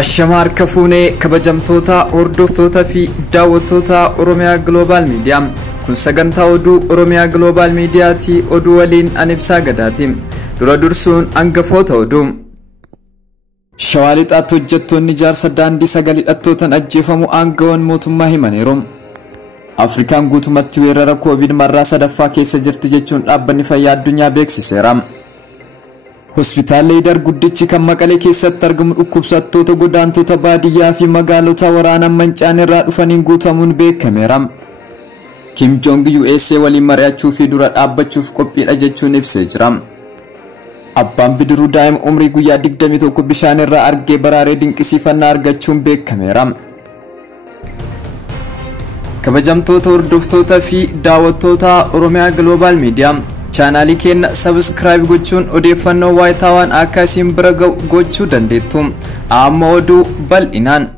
Ashamaa harka fuunee kabajamtoota hordoftoota fi daawwattoota Oromiyaa Global Media kun sagantaa oduu Oromiyaa Global Mediaati. Oduu waliin Anibsaa Gadaati. Dura dursuun hangafoota oduu. Shawaa Lixaatti hojjettoonni ijaarsa daandii 9 hidhattootaan ajjeefamu aangawoon mootummaa himaniiru. Afrikaan guutummaatti weerara Covid marraa sadaffaa keessa jirti jechuun dhaabbanni fayyaa addunyaa beeksiseera. Hospitaalli Haydar guddichi kan Maqalee keessatti argamu dhukkubsattoota godaantota baadiyyaa fi magaalota waraana mancaan irraa dhufaniin guutamuun beekameera. Kim Jong USA waliin mari'achuu fi dura dhaabbachuuf qophiidha jechuun ibsee jira. Abbaan bidiruu daa'ima umrii guyyaa 21 bishaan irraa argee baraaree dinqisiifannaa argachuun beekameera. Kabajamtoota hordoftoota fi daawwattoota Oromiyaa Global Media channel keenya subscribe gochuun odeeffannoo waayitaawwan akka isin bira gochuu dandeettu. Amma oduu bal'inaan.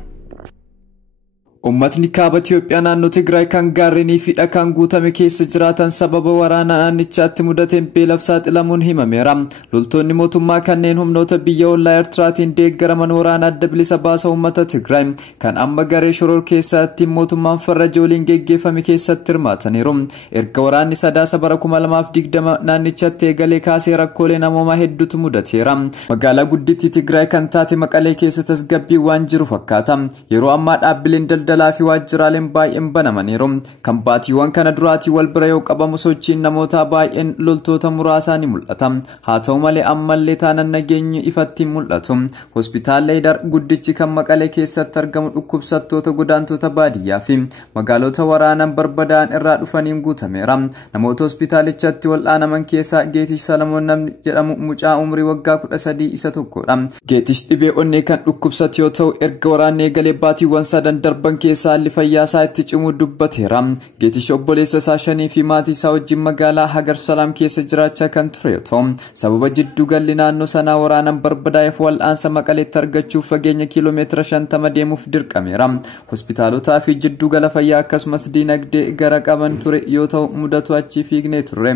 Ummatni kaaba Itoophiyaa naannoo Tigraay kan gaarreenii fi dhakaan guutame keessa jiraatan sababa waraana naannichaatti mudateen beelaaf saaxilamuun himameera. Loltoonni mootummaa kanneen humnoota biyya ollaa Eertiraatiin deeggaraman waraana adda bilisa baasa uummata Tigraay kan amma garee shoror keessatti mootummaan farrajii waliin geggeeffame keessatti hirmaataniiru. Erga waraanni sadaasa bara 2020 naannichatti eegalee kaasee rakkoolee namoomaa hedduutu mudateera. Magaalaa guddittii Tigraay kan taate Maqalee keessa tasgabbii waan jiru fakkaata. Yeroo ammaa dhaabbileen daldalaa fi waajjiraaleen baay'een banamaniiru. Kan baatiiwwan kana duraatii wal bira yoo qabamu sochiin namoota baay'een loltoota muraasaan mul'ata. Haa ta'u malee ammallee taanaan nageenyi ifatti mul'atu. Hospitaalli Haydar guddichi kan Maqalee keessatti argamu dhukkubsattoota godaantota baadiyyaa fi magaalota waraanaan barbadaa'an irraa dhufaniin guutameera. Namoota hospitaalichatti wal'aanaman keessaa Geetish Salamoon namni jedhamu mucaa umrii waggaa 13 isa tokkodha. Geetish dhibee onnee kan dhukkubsate yoo ta'u erga waraanni eegalee baatiiwwan 3 darban keessa haalli fayyaa isaa itti cimuu dubbateera. Geetish obboleessa isaa 5 fi maatii isaa wajjin magaalaa Hagar Salaam keessa jiraachaa kan ture yoo ta'u sababa jiddu galli naannoo sanaa waraanaan barbadaa'eef wal'aansa Maqaleetti argachuuf fageenya kiiloomeetira 50 deemuuf dirqameera. Hospitaalotaa fi jiddu gala fayyaa akkasumas diinagdee gara qaban ture yoo ta'u mudatu achi fiignee ture.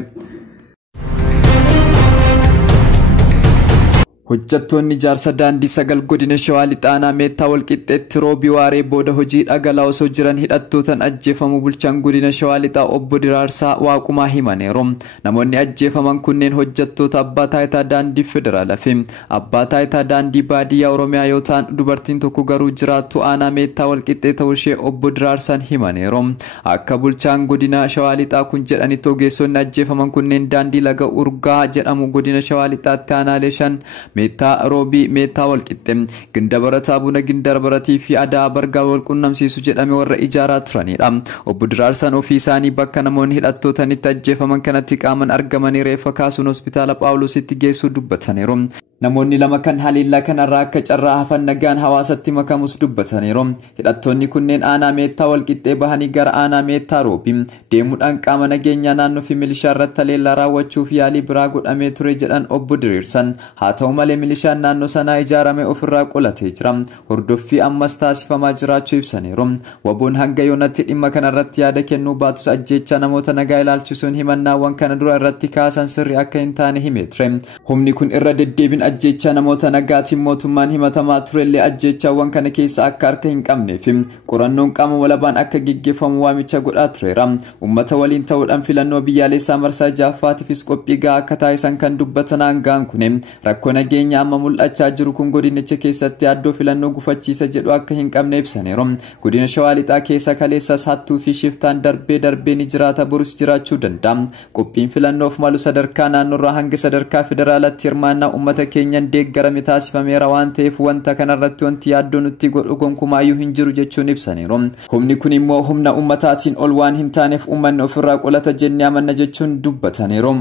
Hojjettoonni ijaarsa daandii 9 godina Shawaa Lixaanaa Meettaa Walqixxeetti roobii waaree booda hojii dhagalaa osoo jiran hidhattootaan ajjeefamu bulchaan godina Shawaa Lixaa obbo Diraarsaa Waaqumaa himaniiru. Namoonni ajjeefaman kunneen hojjettoota abbaa taayitaa daandii federaalaa fi abbaa taayitaa daandii baadiyyaa Oromiyaa yoo ta'an dubartiin tokko garuu jiraattu aanaa Meettaa Walqixxee ta'uu ishee obbo Diraarsaan himaniiru. Akka bulchaan godina Shawaa Lixaa kun jedhanitti ogeessonni ajjeefaman kunneen daandii laga Urgaa jedhamu godina Shawaa Lixaatti aanaalee 5 Meettaa Roobii Meettaa Walqixxee Gindabarataa Buna Gindarbaratii fi Adaa Bargaa walqunnamsiisu jedhame warra ijaaraa turanidha. Obbo Diraarsaan ofii isaanii bakka namoonni hidhattootanitti ajjeefaman kanatti qaaman argamanii reeffa kaasuun hospitaala Phaawulositti geessuu dubbataniiru. Namoonni lama kan haliillaa kanarraa akka carraa hafan nagaan hawaasatti makamus dubbataniiru. Hidhattoonni kunneen aanaa Meettaa Walqixxee bahanii gara aanaa Meettaa Roobii deemuudhaan qaama nageenyaa naannoo fi milishaa irratti haleellaa raawwachuuf yaalii biraa godhamee ture jedhan obbo Diriirsan. Haa ta'u malee milishaan naannoo sanaa ijaarame ofirraa qolatee jira. Hordoffii ammas taasifamaa jiraachuu ibsaniiru. Waboon hanga yoonatti dhimma kanarratti yaada kennuu baatus ajjeechaa namoota nagaa ilaalchisuun himannaawwan kana dura irratti kaasan sirrii akka hin taane himee ture. Humni kun irra deddeebiin ajjeechaa namoota nagaatiin mootummaan himatamaa turellee ajjeechaawwan kana keessa akka harka hin qabnee fi qorannoon qaama walabaan akka gaggeeffamu waamicha godhaa tureera. Uummata waliin ta'uudhaan filannoo biyyaalessaa marsaa 6ffaatiifis qophii gahaa akka taasisan kan dubbatan aangaan kun rakkoo nageenya amma mul'achaa jiru kun godinicha keessatti yaaddoo filannoo gufachiisa jedhu akka hin qabne ibsaniiru. Godina Shawaa Lixaa keessa kaleessas hattuu fi shiftaan darbee ni jiraata borus jiraachuu danda'a. Qophiin filannoof malu sadarkaa naannoorraa hanga sadarkaa federaalaatti hirmaannaa uummata keenyan deeggarame taasifameera waan ta'eef wanta kanarratti wanti yaaddoo nutti godhu gonkumaayyuu hin jiru jechuun ibsaniiru. Humni kun immoo humna ummataatiin ol waan hin taaneef uummanni ofirraa qolata jennee amanna jechuun dubbataniiru.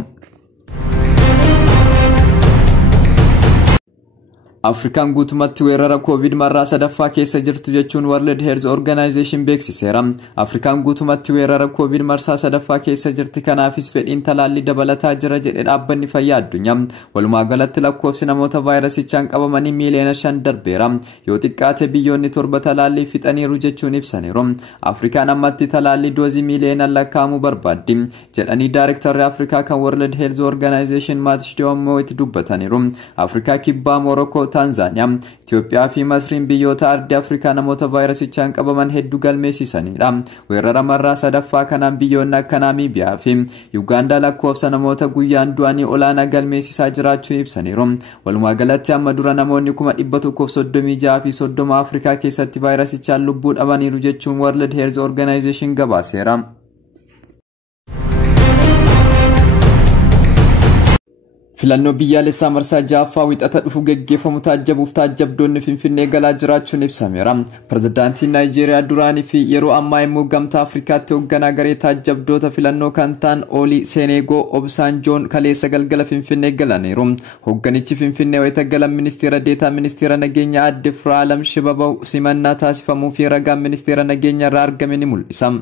Afrikaan guutummaatti weerara Covid marraa sadaffaa keessa jirtu jechuun World Health Organization beeksiseera. Afrikaan guutummaatti weerara Covid marsaa sadaffaa keessa jirti kanaafis fedhiin talaallii dabalataa jira jedhe dhaabbanni fayyaa addunyaa. Walumaa galatti lakkoofsi namoota vaayirasichaan qabamanii miiliyoona 5 darbeera. Yoo xiqqaate biyyoonni 7 talaallii fixaniiru jechuun ibsaniiru. Afrikaan ammatti talaallii doozii miiliyoonaan lakkaa'amu barbaaddi jedhanii Daayirektarri Afrikaa kan World Health Organization Maatish Dewamoo itti dubbataniiru. Afrikaa kibbaa Morokoo Tanzaaniyaa, Itoophiyaa fi Masriin biyyoota ardii Afrikaa namoota vaayirasichaan qabaman hedduu galmeessisanidha. Weerara marraa sadaffaa kanaan biyyoonni akka Naamiibiyaa fi Yuugaandaa lakkoofsa namoota guyyaan du'anii olaanaa galmeessisaa jiraachuu ibsaniiru. Walumaa galatti amma dura namoonni 136 fi 30 Afrikaa keessatti vaayirasichaan lubbuu dhabaniiru jechuun World Health Organization gabaaseera. Filannoo biyyaalessaa marsaa ja'affaa wixata dhufu geggeeffamu taajjabuuf taajjabdoonni Finfinnee galaa jiraachuun ibsameera. Pirezidaantiin Naayijeeriyaa duraanii fi yeroo ammaa immoo gamtaa Afrikaatti hoogganaa garee taajjabdoota filannoo kan ta'an Olii Seneegoo Obsaanjoon kaleessa galgala Finfinnee galaniiru. Hoogganichi Finfinnee wayita galan ministeera deetaa ministeera nageenyaa Aadde Firaalam Shibabaw simannaa taasifamuu fi ragaan ministeera nageenyaa irraa argame ni mul'isa.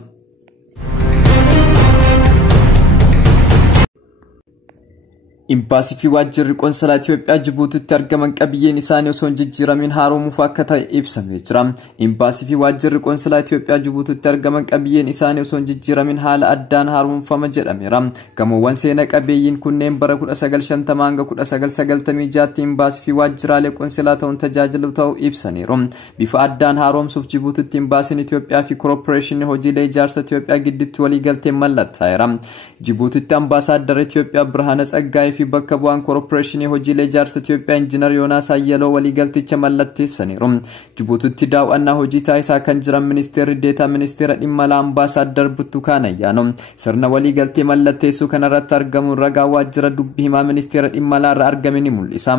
Imbaasii fi waajjirri qoonsilaa Itoophiyaa Jibuutiitti argaman qabiyyeen isaanii osoo hin jijjiiramin haaromsuuf akka ta'e ibsamee jira. Imbaasii fi waajjirri qoonsilaa Itoophiyaa Jibuutiitti argaman qabiyyeen isaanii osoo hin jijjiiramin haala addaan haaromfama jedhameera. Gamoowwan seena qabeeyyiin kunneen bara 1950 hanga 1996tti imbaasii fi waajjiraalee qoonsilaa ta'uun tajaajilu ta'uu ibsaniiru. Bifa addaan haaromsuuf Jibuutiitti imbaasiin Itoophiyaa fi koorporeeshinii hojiilee ijaarsa Itoophiyaa gidduutti waliigaltee mallattaa'eera. Jibuutiitti ambaasaaddara Itoophiyaa Birhaana Tsaggaayee fi bakka bu'aan koorporeeshinii hojiilee ijaarsa Itoophiyaa Injiinar Yoonaas Ayyaloo waliigalticha mallatteessaniiru. Jibuutiitti daawwannaa hojii taasisaa kan jiran ministeerri deetaa ministeera dhimma alaa ambaasaaddar Burtukaan Ayyaanoo sirna waliigaltee mallatteessuu kanarratti argamuun ragaa waajjira dubbii himaa ministeera dhimma alaa irraa argame ni mul'isa.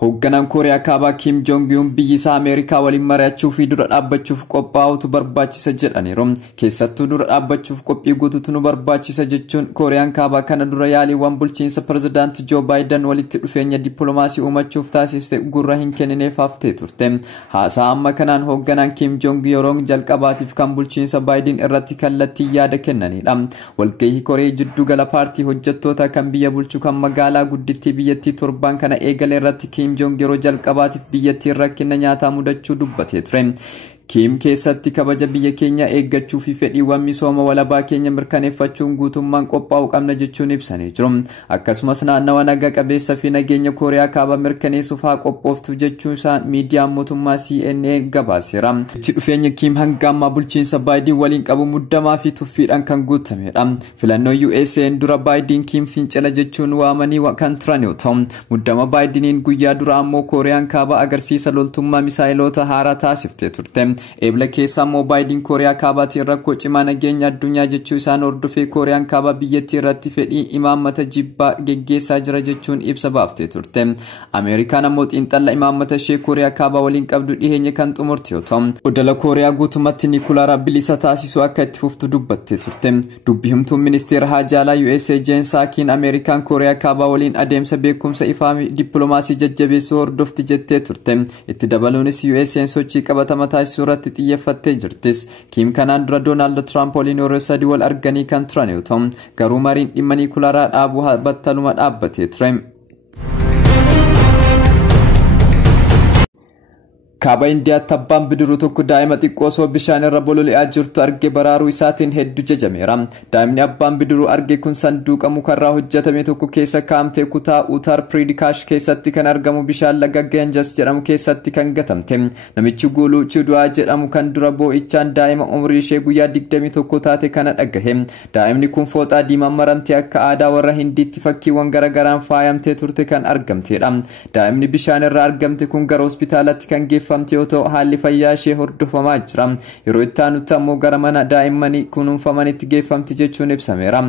Hoogganaan Kooriyaa Kaabaa Kim Jong-un biyyi isaa Ameerikaa waliin mari'achuu fi dura dhaabbachuuf qophaa'utu barbaachisa jedhaniiru. Keessattuu dura dhaabbachuuf qophii guutuutu nu barbaachisa jechuun Kooriyaan Kaabaa kana dura yaaliiwwan bulchiinsa pirezidaantii Joo Baayiden walitti dhufeenya dippiloomaasii uumachuuf taasifte gurra hin kennineef haftee turte. Haasaa amma kanaan hoogganaan Kim Jong yeroo jalqabaatiif kan bulchiinsa Baayiden irratti kallattii yaada kennanidha. Walgahii Kooree jiddu gala paartii hojjettoota kan biyya bulchu kan magaalaa guddittii biyyattii torban kana eegale irratti Kim Jong yeroo jalqabaatiif biyyattii rakkina nyaataa mudachuu dubbatee ture. Kim keessatti kabaja biyya keenya eeggachuu fi fedhiiwwan misooma walabaa keenya mirkaneeffachuun guutummaan qophaa'uu qabna jechuun ibsanii jiru. Akkasumas naannawa naga qabeessa fi nageenya Kooriyaa Kaabaa mirkaneessuuf haa qophooftu jechuun isaan miidiyaan mootummaa CNN gabaaseera. Itti dhufeenya Kim hanga ammaa bulchiinsa Baayiden waliin qabu muddamaa fi tuffiidhaan kan guutamedha. Filannoo USA'n dura Baayiden Kim fincila jechuun waamanii kan turan yoo ta'u, muddama Baayideniin guyyaa dura ammoo Kooriyaan Kaabaa agarsiisa loltummaa misaayiloota haaraa taasiftee turte. Eebla keessa ammoo Baayiden Kooriyaa Kaabaatiin rakkoo cimaa nageenya addunyaa jechuu isaan hordofee Kooriyaan Kaabaa biyyattii irratti fedhii imaammata jibbaa geggeessaa jira jechuun ibsa baaftee turte. Ameerikaan ammoo xiinxalla imaammata ishee Kooriyaa Kaabaa waliin qabdu dhiheenya kan xumurte yoo ta'u, odola Kooriyaa guutummaatti niikulaara bilisa taasisuu akka itti fuftu dubbattee turte. Dubbii himtuun ministeera haajaalaa USA Jeen Saakiin Ameerikaan Kooriyaa Kaabaa waliin adeemsa beekumsa ifaa dippiloomaasii jajjabeessuu hordofti jettee turte. Itti dabaluunis USA'n sochii qabatama taasisuu irratti xiyyeeffattee jirtis. Kim kanaan dura Doonaald Tiraamp waliin yeroo sadii wal arganii kan turan yoo ta'u, garuu mariin dhimma niikulaaraa dhaabuu battaluma dhaabbatee ture. Kaaba Indiyaatti abbaan bidiruu tokko daa'ima xiqqoo osoo bishaan irra bololi'aa jirtu arge baraaruu isaatiin hedduu jajameera. Daa'imni abbaan bidiruu arge kun sanduuqa mukarraa hojjetame tokko keessa kaa'amtee kutaa Uttar Pradesh keessatti kan argamu bishaan laga Ganges jedhamu keessatti kan gatamte. Namichi Guuluu Chidu'aa jedhamu kan dura boo'ichaan daa'ima umrii ishee guyyaa 21 taate kana dhagahe. Daa'imni kun fooxaa diimaan maramtee akka aadaa warra Hindiitti fakkiiwwan garagaraan faayamtee turte kan argamtedha. Daa'imni bishaan irraa argamte kun gara hospitaalatti kan geeffamte yoo ta'u, haalli fayyaa ishee hordofamaa jira. Yeroo itti aanutti ammoo gara mana daa'immanii kunuunfamanitti geeffamti jechuun ibsameera.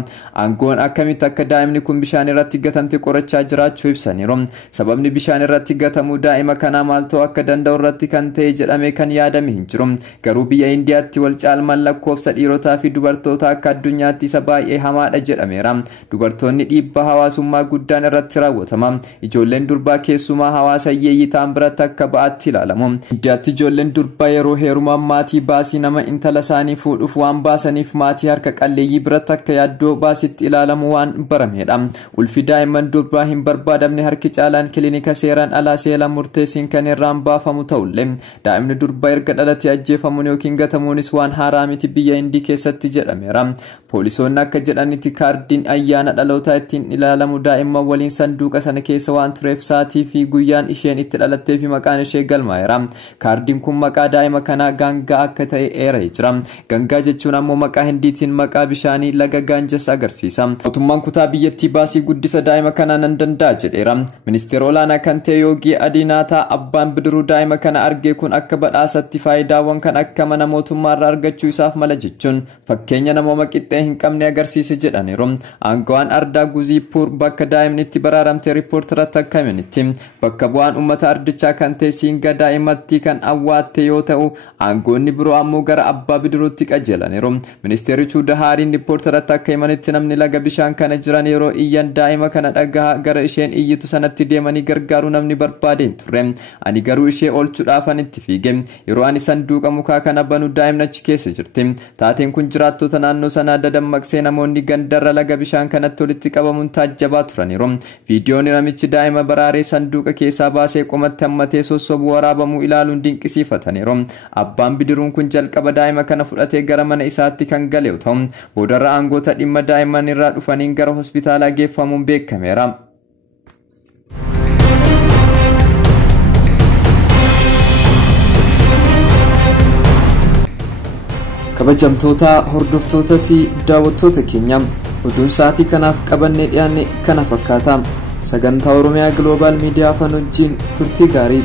Aangoon akkamitti akka daa'imni kun bishaan irratti gatamte qorachaa jiraachuu ibsaniiru. Sababni bishaan irratti gatamuu daa'ima kanaa maal ta'uu akka danda'u irratti kan ta'e jedhamee kan yaadame hin jiru. Garuu biyya Indiyaatti wal caalmaan lakkoofsa dhiirotaa fi dubartootaa akka addunyaatti isa baay'ee hamaadha jedhameera. Dubartoonni dhiibbaa hawaasummaa guddaan irratti raawwatama. Ijoolleen durbaa keessumaa hawaasa hiyyeeyyii ta'an biratti akka ba'aatti ilaalamu. Indiyaatti ijoolleen durbaa yeroo heerumaa maatii baasii nama intala isaanii fuudhuuf waan baasaniif maatii harka qalleeyyii biratti akka yaaddoo baasitti ilaalamu waan baramedha. Ulfi daa'imman durbaa hin barbaadamne harki caalaan kilinika seeraan alaa seela murteessiin kan irraan baafamu ta'ullee daa'imni durbaa erga dhalatee ajjeefamuun yookiin gatamuunis waan haaraa miti biyya Hindii keessatti jedhameera. Poolisoonni akka jedhanitti kaardiin ayyaana dhalootaa ittiin ilaalamu daa'imman waliin sanduuqa sana keessa waan tureef sa'aatii fi guyyaan isheen itti dhalattee fi maqaan ishee galmaa'eera. Kaardiin kun maqaa daa'ima kanaa Gangaa akka ta'e eeree jira. Gangaa jechuun ammoo maqaa Hindiitiin maqaa bishaanii laga Gaanjas agarsiisa. Mootummaan kutaa biyyattii baasii guddisa daa'ima kanaa nan danda'a jedheera. Ministeera olaanaa kan ta'e Yoogii Adiinaataa abbaan bidiruu daa'ima kana argee kun akka badhaasatti faayidaawwan kan akka mana mootummaarraa argachuu isaaf mala jechuun fakkeenya namooma qixxee hin qabne agarsiise jedhaniiru. Aangawaan Ardaa Guziipur bakka daa'imni itti baraaramte riippoortarratti akka himanitti bakka bu'aan uummata ardichaa kan ta'e Siinga daa'imatti kan awwaatte yoo ta'u aangoonni biroo ammoo gara abbaa bidiruutti qajeelaniiru. Ministeerri Chuudahaariin riippoortarratti akka himanitti namni laga bishaan kana jiran yeroo iyyan daa'ima kana dhagahaa gara isheen iyyitu sanatti deemanii gargaaruu namni barbaade hin turre. Ani garuu ishee oolchuudhaafan itti fiige. Yeroo ani sanduuqa mukaa kana banu daa'imni achi keessa jirti. Taateen kun jiraattota naannoo sanaa dadammaqsee namoonni gandarra laga bishaan kanatti walitti qabamuun taajjabaa turaniiru. Viidiyoon namichi daa'ima baraaree sanduuqa keessaa baasee qomatti hammatee sossobuu waraabamuu ilaaluun dinqisiifataniiru. Abbaan bidiruun kun jalqaba daa'ima kana fudhatee gara mana isaatti kan gale yoo ta'u boodarra aangoota dhimma daa'imman irraa dhufaniin gara hospitaalaa geeffamuun beekameera. Kabajamtoota hordoftoota fi daawwattoota keenya oduun sa'aatii kanaaf qabannee dhiyaanne kana fakkaata. Sagantaa Oromiyaa Global Media Afaan wajjin turtii gaarii.